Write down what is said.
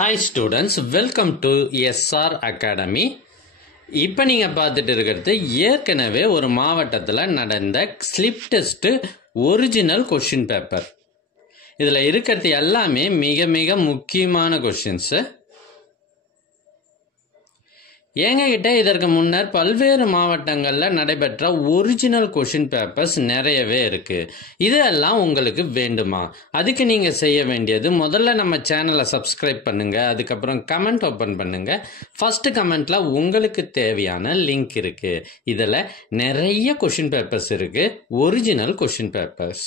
Hi students, welcome to SR Academy. இப்போ நீங்கள் பார்த்துட்டு இருக்கிறது ஏற்கனவே ஒரு மாவட்டத்தில் நடந்த slip test original question paper. இதில் இருக்கிறது எல்லாமே மிக மிக முக்கியமான கொஷின்ஸு. எங்ககிட்ட இதற்கு முன்னர் பல்வேறு மாவட்டங்களில் நடைபெற்ற ஒரிஜினல் கொஷின் பேப்பர்ஸ் நிறையவே இருக்குது. இதெல்லாம் உங்களுக்கு வேண்டுமா? அதுக்கு நீங்கள் செய்ய வேண்டியது முதல்ல நம்ம சேனலை சப்ஸ்கிரைப் பண்ணுங்கள், அதுக்கப்புறம் கமெண்ட் ஓப்பன் பண்ணுங்கள். ஃபஸ்ட்டு கமெண்ட்டில் உங்களுக்கு தேவையான லிங்க் இருக்குது. இதில் நிறைய கொஷின் பேப்பர்ஸ் இருக்குது, ஒரிஜினல் கொஷின் பேப்பர்ஸ்.